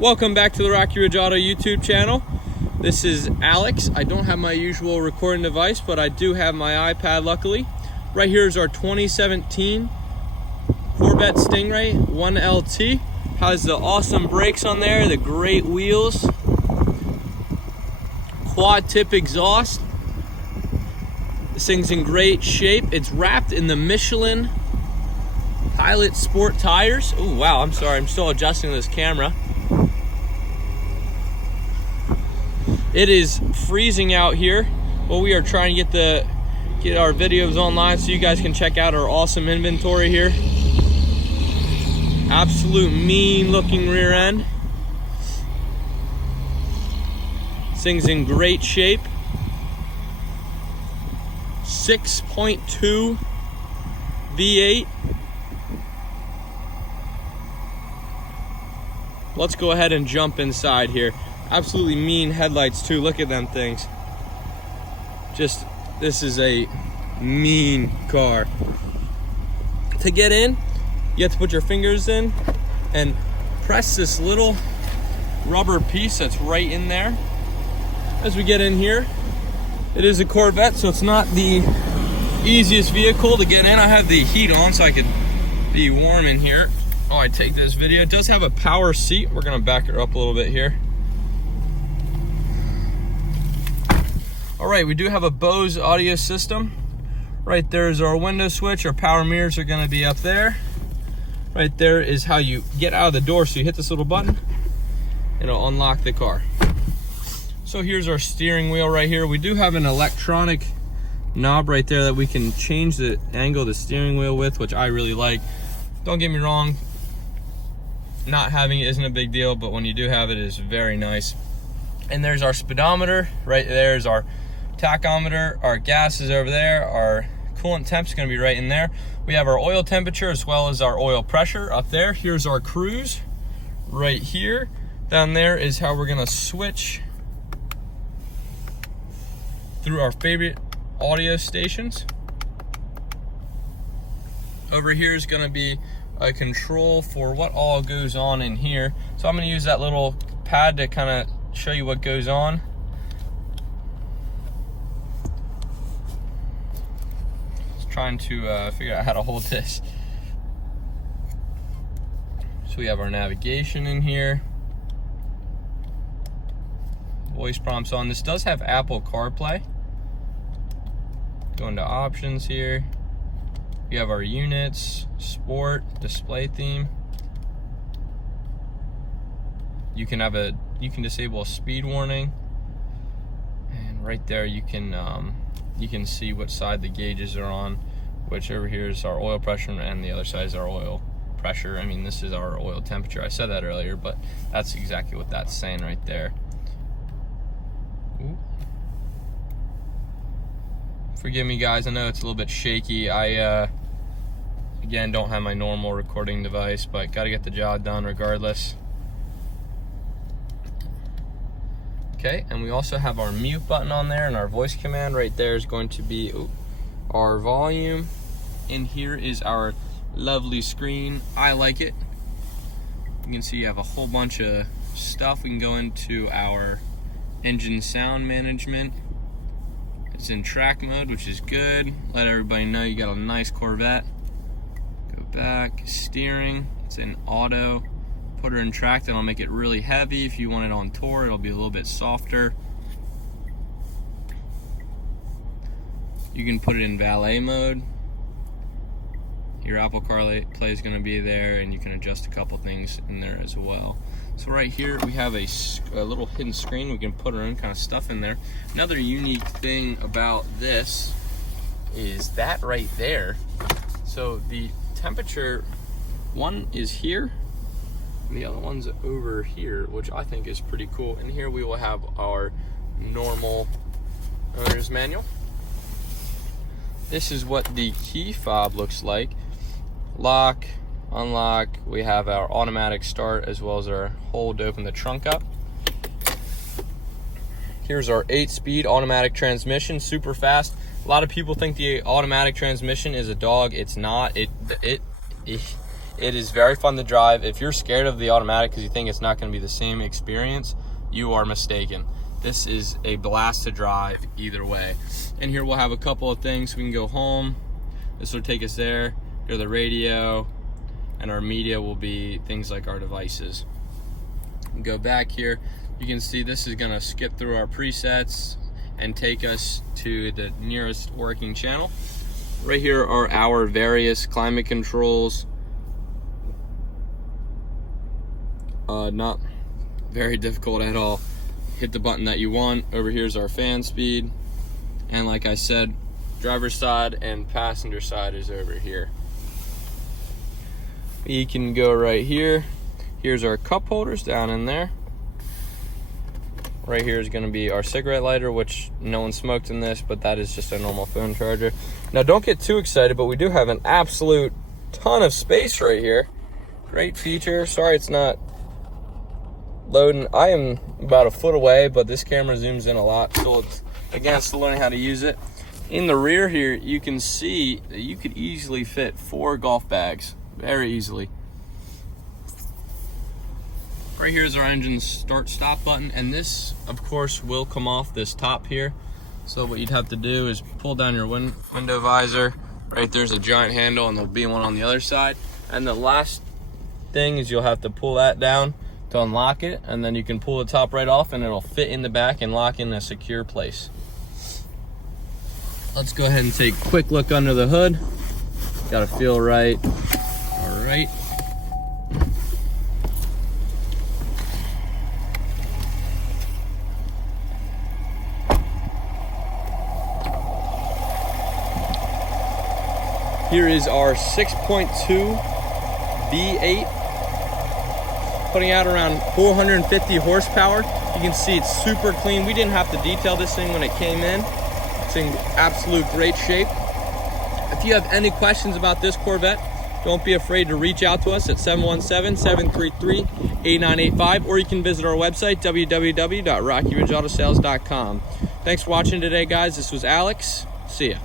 Welcome back to the Rocky Ridge Auto YouTube channel. This is Alex. I don't have my usual recording device, but I do have my iPad, luckily. Right here is our 2017 Corvette Stingray 1LT. Has the awesome brakes on there, the great wheels, quad tip exhaust. This thing's in great shape. It's wrapped in the Michelin Pilot Sport tires. Oh wow, I'm sorry, I'm still adjusting this camera. It is freezing out here, but we are trying to get our videos online so you guys can check out our awesome inventory here. Absolute mean looking rear end. This thing's in great shape. 6.2 V8. Let's go ahead and jump inside here. Absolutely mean headlights too. Look at them things. This is a mean car. To get in, you have to put your fingers in and press this little rubber piece that's right in there. As we get in here, it is a Corvette, so it's not the easiest vehicle to get in. I have the heat on so I could be warm in here. Oh, I take this video. It does have a power seat. We're gonna back her up a little bit here. All right, we do have a Bose audio system. Right there is our window switch. Our power mirrors are gonna be up there. Right there is how you get out of the door. So you hit this little button and it'll unlock the car. So here's our steering wheel right here. We do have an electronic knob right there that we can change the angle of the steering wheel with, which I really like. Don't get me wrong, not having it isn't a big deal, but when you do have it, it is very nice. And there's our speedometer. Right there's our tachometer. Our gas is over there. Our coolant temp is going to be right in there. We have our oil temperature as well as our oil pressure up there. Here's our cruise right here. Down there is how we're going to switch through our favorite audio stations. Over here is going to be a control for what all goes on in here. So I'm going to use that little pad to kind of show you what goes on. Just trying to figure out how to hold this. So we have our navigation in here. Voice prompts on. This does have Apple CarPlay. Go into options here. We have our units, sport, display theme. You can disable a speed warning, and right there you can see what side the gauges are on, which over here is our oil pressure and the other side is our oil pressure. I mean, this is our oil temperature. I said that earlier, but that's exactly what that's saying right there. Ooh. Forgive me guys, I know it's a little bit shaky. I again don't have my normal recording device, but gotta get the job done regardless. Okay, and we also have our mute button on there, and our voice command right there is going to be our volume. And here is our lovely screen. I like it. You can see you have a whole bunch of stuff. We can go into our engine sound management. It's in track mode, which is good. Let everybody know you got a nice Corvette. Go back, steering, it's in auto. Put her in track, then I'll make it really heavy. If you want it on tour, it'll be a little bit softer. You can put it in valet mode. Your Apple CarPlay is going to be there, and you can adjust a couple things in there as well. So right here we have a little hidden screen. We can put our own kind of stuff in there. Another unique thing about this is that right there. So the temperature, one is here and the other one's over here, which I think is pretty cool. And here we will have our normal owner's manual. This is what the key fob looks like. Lock, unlock. We have our automatic start as well as our hold to open the trunk up. Here's our 8-speed automatic transmission, super fast. A lot of people think the automatic transmission is a dog. It's not. It is very fun to drive. If you're scared of the automatic because you think it's not going to be the same experience, you are mistaken. This is a blast to drive either way. And here we'll have a couple of things. We can go home. This will take us there. Go to the radio, and our media will be things like our devices. Go back here. You can see this is going to skip through our presets and take us to the nearest working channel. Right here are our various climate controls. Not very difficult at all. Hit the button that you want. Over here is our fan speed. And like I said, driver's side and passenger side is over here. You can go right here. Here's our cup holders down in there. Right here is going to be our cigarette lighter, which no one smoked in this, but that is just a normal phone charger. Now don't get too excited, but we do have an absolute ton of space right here. Great feature. Sorry it's not loading. I am about a foot away, but this camera zooms in a lot. So it's, again, still learning how to use it. In the rear here, you can see that you could easily fit 4 golf bags, very easily. Right here is our engine start-stop button, and this, of course, will come off this top here. So what you'd have to do is pull down your window visor. Right there's a giant handle, and there'll be one on the other side. And the last thing is you'll have to pull that down to unlock it, and then you can pull the top right off, and it'll fit in the back and lock in a secure place. Let's go ahead and take a quick look under the hood. Gotta feel right. All right. Here is our 6.2 V8, putting out around 450 horsepower. You can see it's super clean. We didn't have to detail this thing when it came in. It's in absolute great shape. If you have any questions about this Corvette, don't be afraid to reach out to us at 717-733-8985, or you can visit our website, www.rockyridgeautosales.com. Thanks for watching today, guys. This was Alex. See ya.